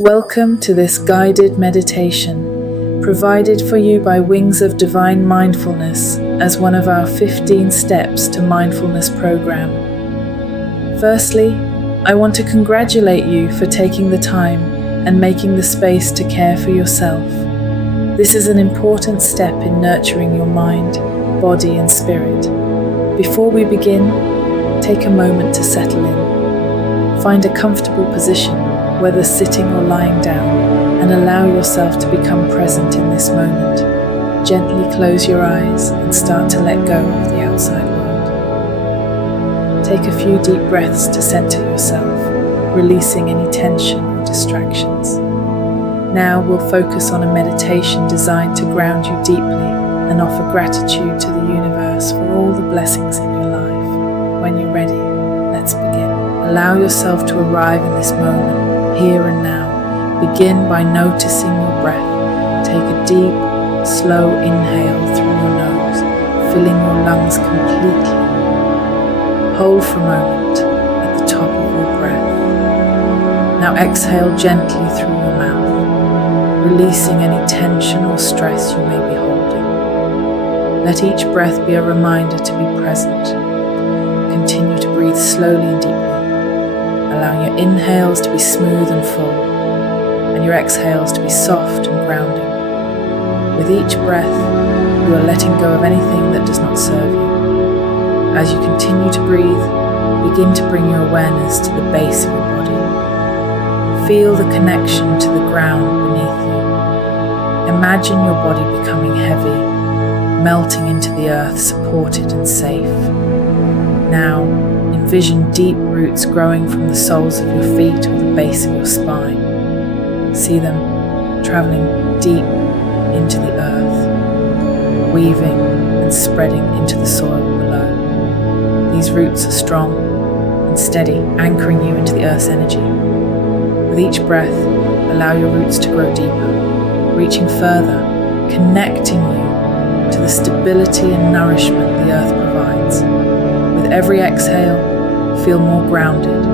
Welcome to this guided meditation, provided for you by Wings of Divine Mindfulness as one of our 15 steps to mindfulness program. Firstly, I want to congratulate you for taking the time and making the space to care for yourself. This is an important step in nurturing your mind, body, and spirit. Before we begin, take a moment to settle in. Find a comfortable position, whether sitting or lying down, and allow yourself to become present in this moment. Gently close your eyes and start to let go of the outside world. Take a few deep breaths to center yourself, releasing any tension or distractions. Now we'll focus on a meditation designed to ground you deeply and offer gratitude to the universe for all the blessings in your life. When you're ready, let's begin. Allow yourself to arrive in this moment, here and now. Begin by noticing your breath. Take a deep, slow inhale through your nose, filling your lungs completely. Hold for a moment at the top of your breath. Now exhale gently through your mouth, releasing any tension or stress you may be holding. Let each breath be a reminder to be present. Continue to breathe slowly and deeply, allowing your inhales to be smooth and full, and your exhales to be soft and grounding. With each breath, you are letting go of anything that does not serve you. As you continue to breathe, begin to bring your awareness to the base of your body. Feel the connection to the ground beneath you. Imagine your body becoming heavy, melting into the earth, supported and safe. Now, envision deep roots growing from the soles of your feet or the base of your spine. See them traveling deep into the earth, weaving and spreading into the soil below. These roots are strong and steady, anchoring you into the earth's energy. With each breath, allow your roots to grow deeper, reaching further, connecting you to the stability and nourishment the earth provides. With every exhale, feel more grounded,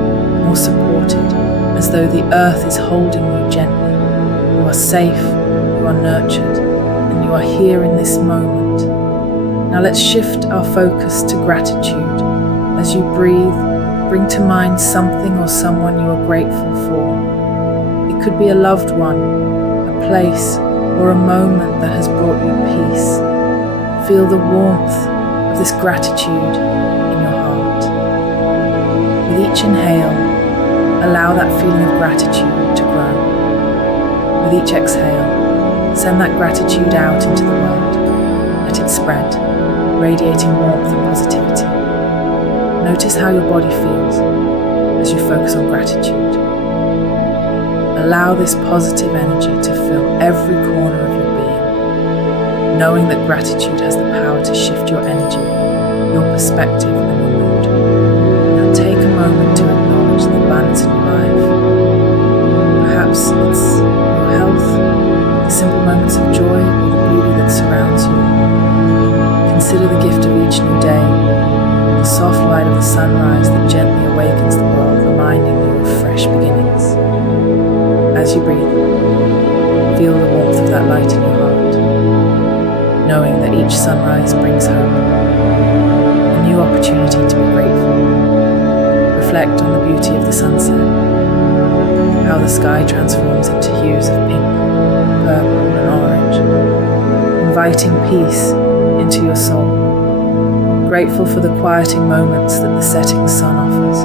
more supported, as though the earth is holding you gently. You are safe, you are nurtured, and you are here in this moment. Now let's shift our focus to gratitude. As you breathe, bring to mind something or someone you are grateful for. It could be a loved one, a place, or a moment that has brought you peace. Feel the warmth of this gratitude in your heart. With each inhale, allow that feeling of gratitude to grow. With each exhale, send that gratitude out into the world. Let it spread, radiating warmth and positivity. Notice how your body feels as you focus on gratitude. Allow this positive energy to fill every corner of your being, knowing that gratitude has the power to shift your energy, your perspective, and your mood. Now take a moment to acknowledge the balance in your life. Perhaps it's your health, the simple moments of joy, or the beauty that surrounds you. Consider the gift of each new day, the soft light of the sunrise that gently awakens the world, reminding you of fresh beginnings. As you breathe, feel the warmth of that light in your heart, knowing that each sunrise brings hope, a new opportunity to be grateful. Reflect on the beauty of the sunset, how the sky transforms into hues of pink, purple, and orange, inviting peace into your soul. Grateful for the quieting moments that the setting sun offers,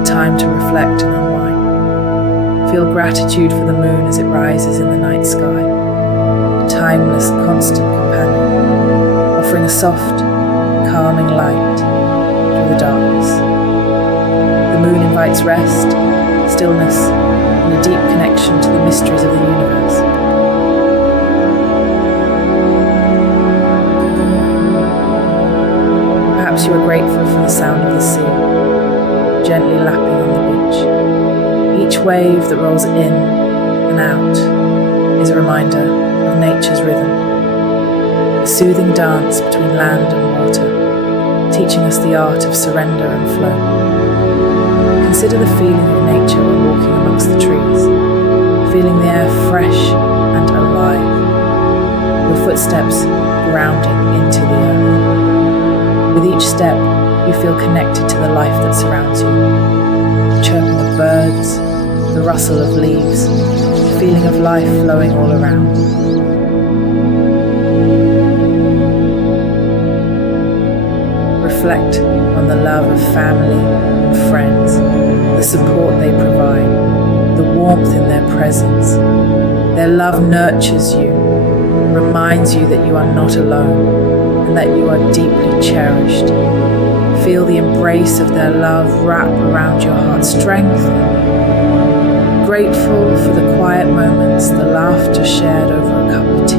a time to reflect and unwind. Feel gratitude for the moon as it rises in the night sky, a timeless, constant companion, offering a soft, calming light through the darkness. The moon invites rest, stillness, and a deep connection to the mysteries of the universe. Perhaps you are grateful for the sound of the sea, gently lapping on the beach. Each wave that rolls in and out is a reminder of nature's rhythm, a soothing dance between land and water, teaching us the art of surrender and flow. Consider the feeling of nature when walking amongst the trees, feeling the air fresh and alive, your footsteps grounding into the earth. With each step, you feel connected to the life that surrounds you. The chirping of birds, the rustle of leaves, the feeling of life flowing all around. Reflect on the love of family and friends, the support they provide, the warmth in their presence. Their love nurtures you, reminds you that you are not alone and that you are deeply cherished. Feel the embrace of their love wrap around your heart, strengthening you. Grateful for the quiet moments, the laughter shared over a cup of tea,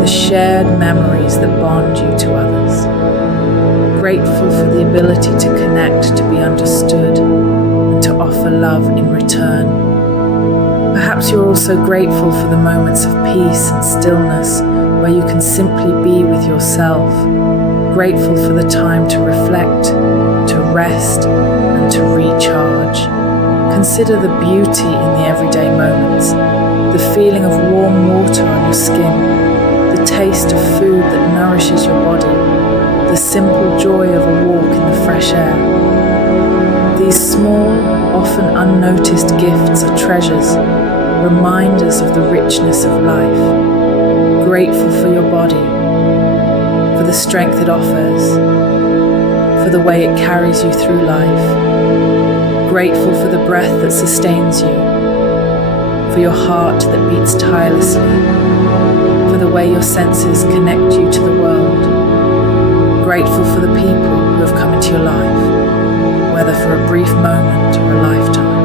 the shared memories that bond you to others. Grateful for the ability to connect, to be understood, and to offer love in return. Perhaps you're also grateful for the moments of peace and stillness where you can simply be with yourself. Grateful for the time to reflect, to rest, and to recharge. Consider the beauty in the everyday moments, the feeling of warm water on your skin, the taste of food that nourishes your body, the simple joy of a walk in the fresh air. These small, often unnoticed gifts are treasures, reminders of the richness of life. Grateful for your body, for the strength it offers, for the way it carries you through life. Grateful for the breath that sustains you, for your heart that beats tirelessly, for the way your senses connect you to the world. Grateful for the people who have come into your life, whether for a brief moment or a lifetime.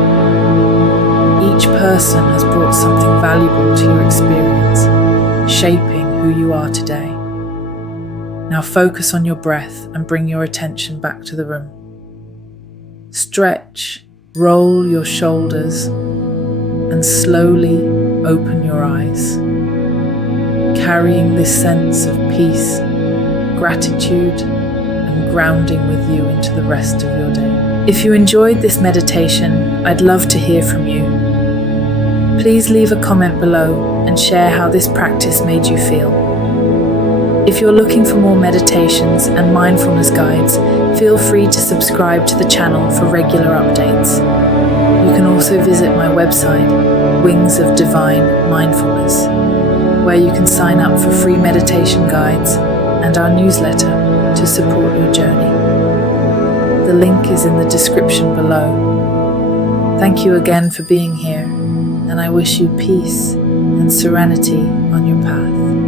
Each person has brought something valuable to your experience, shaping who you are today. Now focus on your breath and bring your attention back to the room. Stretch, roll your shoulders, and slowly open your eyes, carrying this sense of peace, gratitude, and grounding with you into the rest of your day. If you enjoyed this meditation, I'd love to hear from you. Please leave a comment below and share how this practice made you feel. If you're looking for more meditations and mindfulness guides, feel free to subscribe to the channel for regular updates. You can also visit my website, Wings of Divine Mindfulness, where you can sign up for free meditation guides and our newsletter to support your journey. The link is in the description below. Thank you again for being here, and I wish you peace and serenity on your path.